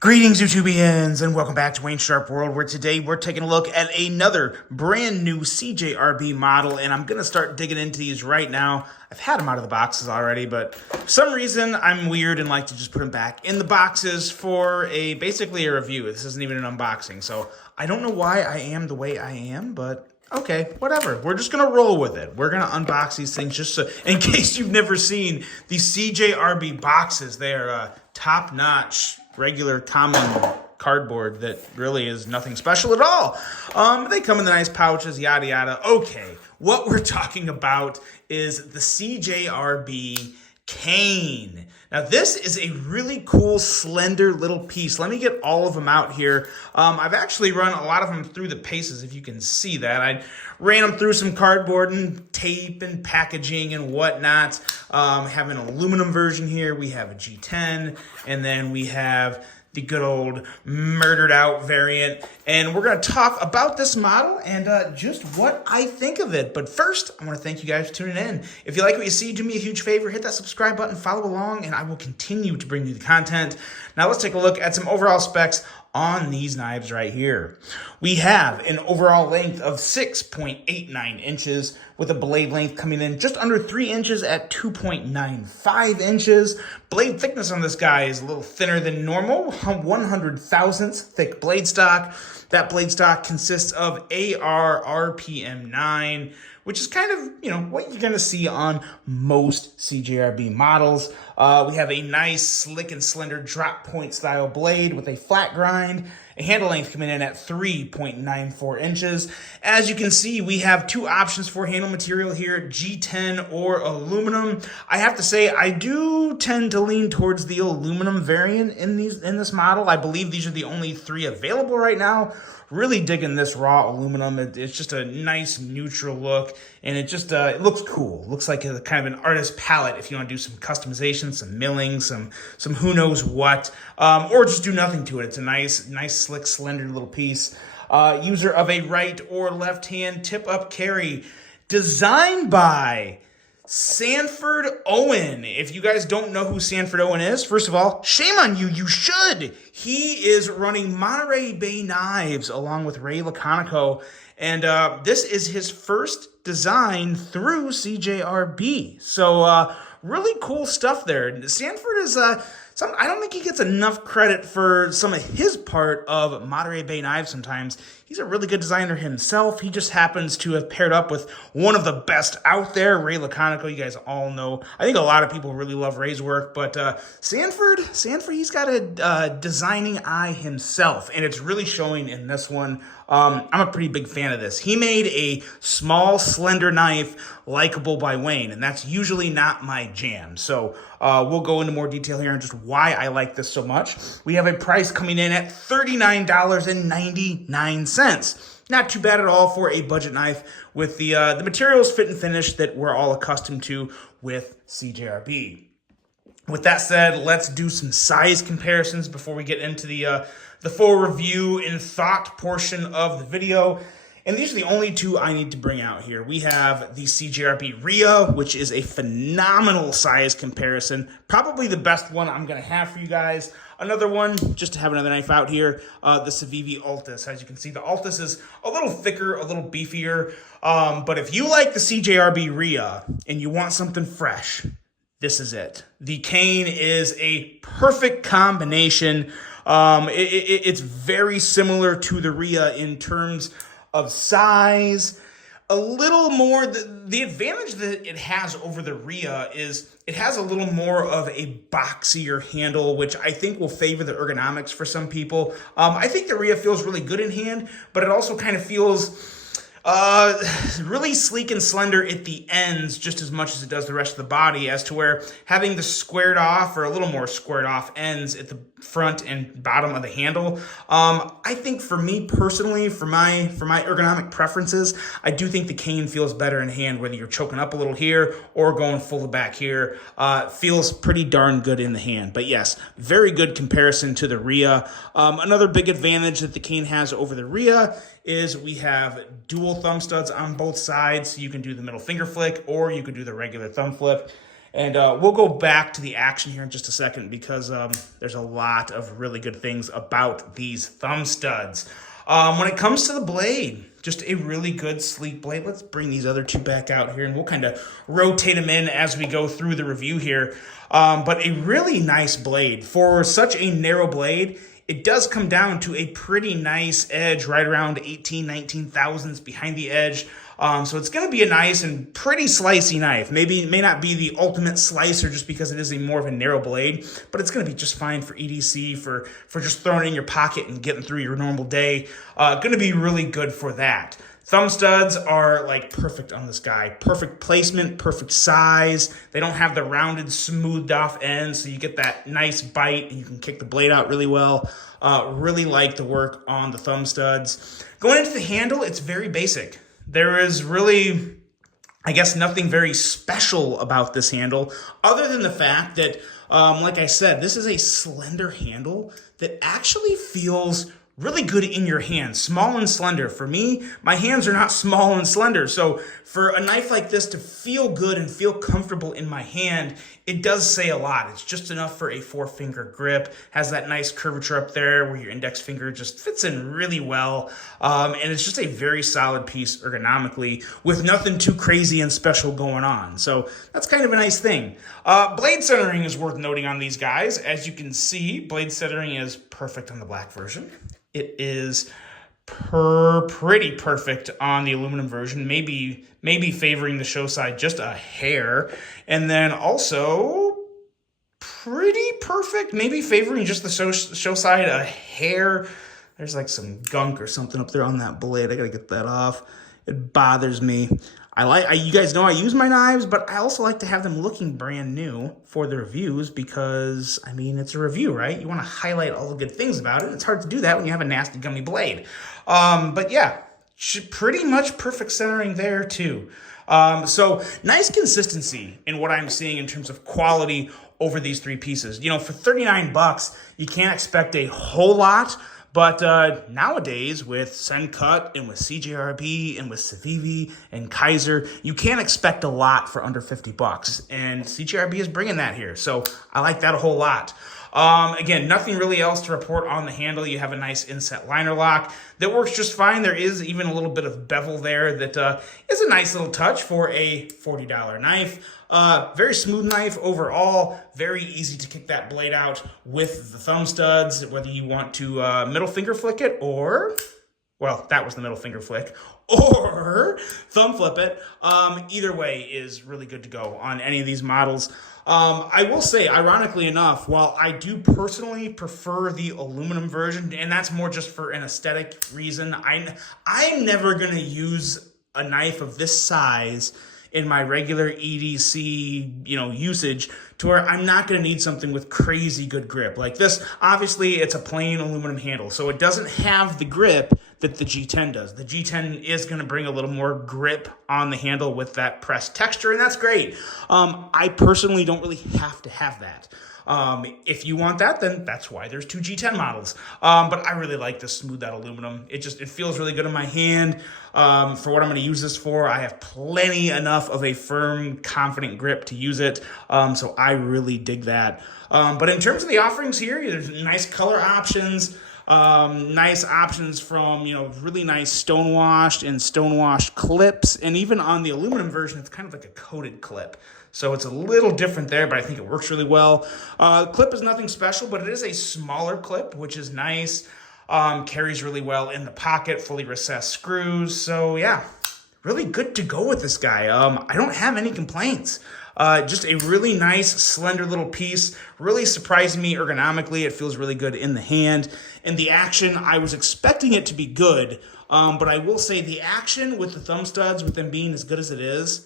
Greetings, YouTubians, and welcome back to Cjrb World, where today we're taking a look at another brand new Cjrb model, and I'm going to start digging into these right now. I've had them out of the boxes already, but for some reason I'm weird and like to just put them back in the boxes for basically a review. This isn't even an unboxing, so I don't know why I am the way I am, but okay, whatever. We're just going to roll with it. We're going to unbox these things just so, in case you've never seen these Cjrb boxes. They are top-notch, regular, common cardboard that really is nothing special at all. They come in the nice pouches, yada, yada. Okay, what we're talking about is the Cjrb cane. Now this is a really cool slender little piece. Let me get all of them out here. I've actually run a lot of them through the paces, if you can see that. I ran them through some cardboard and tape and packaging and whatnot. Have an aluminum version here. We have a G10, and then we have the good old murdered out variant, and we're going to talk about this model and just what I think of it. But first, I want to thank you guys for tuning in. If you like what you see, do me a huge favor, hit that subscribe button, follow along, and I will continue to bring you the content. Now let's take a look at some overall specs on these knives right here. We have an overall length of 6.89 inches with a blade length coming in just under 3 inches at 2.95 inches. Blade thickness on this guy is a little thinner than normal, 100 thousandths thick blade stock. That blade stock consists of AR RPM 9, which is kind of, what you're going to see on most Cjrb models. We have a nice slick and slender drop point style blade with a flat grind, a handle length coming in at 3.94 inches. As you can see, we have two options for handle material here, G10 or aluminum. I have to say, I do tend to lean towards the aluminum variant in this model. I believe these are the only three available right now. Really digging this raw aluminum. It's just a nice neutral look, and it looks cool. Looks like a kind of an artist palette if you want to do some customization, some milling, some who knows what, or just do nothing to it. It's a nice, slick, slender little piece. User of a right or left hand tip up carry, designed by Sanford Owen. If you guys don't know who Sanford Owen is, first of all, shame on you. You should. He is running Monterey Bay Knives along with Ray Laconico, and this is his first design through Cjrb. So really cool stuff there. Sanford is I don't think he gets enough credit for some of his part of Monterey Bay Knives sometimes. He's a really good designer himself. He just happens to have paired up with one of the best out there, Ray Laconico. You guys all know. I think a lot of people really love Ray's work, but Sanford, he's got a designing eye himself, and it's really showing in this one. I'm a pretty big fan of this. He made a small, slender knife likable by Wayne, and that's usually not my jam. So we'll go into more detail here on just why I like this so much. We have a price coming in at $39.99. Not too bad at all for a budget knife with the materials fit and finish that we're all accustomed to with Cjrb. With that said, let's do some size comparisons before we get into the full review and thought portion of the video. And these are the only two I need to bring out here. We have the Cjrb Rhea, which is a phenomenal size comparison. Probably the best one I'm going to have for you guys. Another one, just to have another knife out here, the Cjrb Altus. As you can see, the Altus is a little thicker, a little beefier. But if you like the Cjrb Rhea and you want something fresh, this is it. The cane is a perfect combination. It's very similar to the Rhea in terms of size. A little more, the advantage that it has over the Rhea is it has a little more of a boxier handle, which I think will favor the ergonomics for some people. I think the Rhea feels really good in hand, but it also kind of feels really sleek and slender at the ends just as much as it does the rest of the body, as to where having the squared off or a little more squared off ends at the front and bottom of the handle. I think for me personally, for my ergonomic preferences, I do think the cane feels better in hand, whether you're choking up a little here or going full back here. Feels pretty darn good in the hand. But yes, very good comparison to the Rhea. Another big advantage that the cane has over the Rhea is we have dual thumb studs on both sides. So you can do the middle finger flick or you can do the regular thumb flip. And we'll go back to the action here in just a second because there's a lot of really good things about these thumb studs. When it comes to the blade, just a really good sleek blade. Let's bring these other two back out here and we'll kind of rotate them in as we go through the review here. But a really nice blade. For such a narrow blade, it does come down to a pretty nice edge right around 18, 19 thousandths behind the edge. So it's going to be a nice and pretty slicey knife. Maybe it may not be the ultimate slicer just because it is a more of a narrow blade, but it's going to be just fine for EDC, for just throwing it in your pocket and getting through your normal day. Going to be really good for that. Thumb studs are like perfect on this guy. Perfect placement, perfect size. They don't have the rounded, smoothed off ends, so you get that nice bite and you can kick the blade out really well. Really like the work on the thumb studs. Going into the handle, it's very basic. There is really, I guess, nothing very special about this handle other than the fact that, like I said, this is a slender handle that actually feels really good in your hand, small and slender. For me, my hands are not small and slender. So for a knife like this to feel good and feel comfortable in my hand, it does say a lot. It's just enough for a 4-finger grip, has that nice curvature up there where your index finger just fits in really well. And it's just a very solid piece ergonomically with nothing too crazy and special going on. So that's kind of a nice thing. Blade centering is worth noting on these guys. As you can see, blade centering is perfect on the black version. It is pretty perfect on the aluminum version, maybe favoring the show side just a hair. And then also pretty perfect, maybe favoring just the show side a hair. There's like some gunk or something up there on that blade. I gotta get that off. It bothers me. You guys know I use my knives, but I also like to have them looking brand new for the reviews because, I mean, it's a review, right? You want to highlight all the good things about it. It's hard to do that when you have a nasty gummy blade. But yeah, pretty much perfect centering there too. So nice consistency in what I'm seeing in terms of quality over these three pieces. You know, for 39 bucks, you can't expect a whole lot. But nowadays, with Sencut and with Cjrb and with Cjrb and Cjrb, you can't expect a lot for under 50 bucks. And Cjrb is bringing that here. So I like that a whole lot. Again, nothing really else to report on the handle. You have a nice inset liner lock that works just fine. There is even a little bit of bevel there that is a nice little touch for a $40 knife. Very smooth knife overall. Very easy to kick that blade out with the thumb studs, whether you want to middle finger flick it or, well, that was the middle finger flick, or thumb flip it. Either way is really good to go on any of these models. I will say, ironically enough, while I do personally prefer the aluminum version, and that's more just for an aesthetic reason, I'm never going to use a knife of this size in my regular EDC, usage to where I'm not going to need something with crazy good grip. Like this, obviously, it's a plain aluminum handle, so it doesn't have the grip that the G10 does. The G10 is going to bring a little more grip on the handle with that pressed texture, and that's great. I personally don't really have to have that. If you want that, then that's why there's two G10 models. But I really like this smoothed out aluminum. It feels really good in my hand. For what I'm going to use this for, I have plenty enough of a firm, confident grip to use it. So I really dig that. But in terms of the offerings here, there's nice color options. Nice options from, really nice stonewashed and stonewashed clips. And even on the aluminum version, it's kind of like a coated clip. So it's a little different there, but I think it works really well. The clip is nothing special, but it is a smaller clip, which is nice. Carries really well in the pocket, fully recessed screws. So yeah, really good to go with this guy. I don't have any complaints. Just a really nice, slender little piece. Really surprised me ergonomically. It feels really good in the hand. And the action, I was expecting it to be good. But I will say the action with the thumb studs, with them being as good as it is,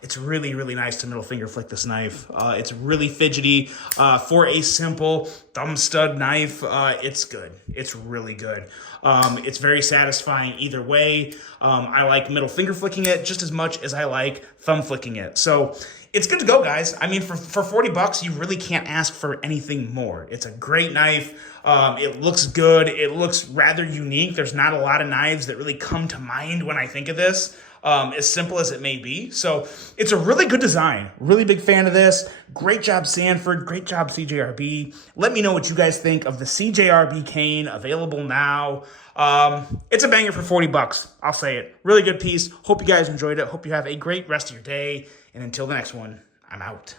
it's really, really nice to middle finger flick this knife. It's really fidgety. For a simple thumb stud knife, it's good. It's really good. It's very satisfying either way. I like middle finger flicking it just as much as I like thumb flicking it. So it's good to go, guys. I mean, for 40 bucks, you really can't ask for anything more. It's a great knife. It looks good. It looks rather unique. There's not a lot of knives that really come to mind when I think of this. as simple as it may be. So it's a really good design. Really big fan of this. Great job, Sanford. Great job, CJRB. Let me know what you guys think of the CJRB cane, available now. It's a banger for 40 bucks. I'll say it. Really good piece. Hope you guys enjoyed it. Hope you have a great rest of your day. And until the next one, I'm out.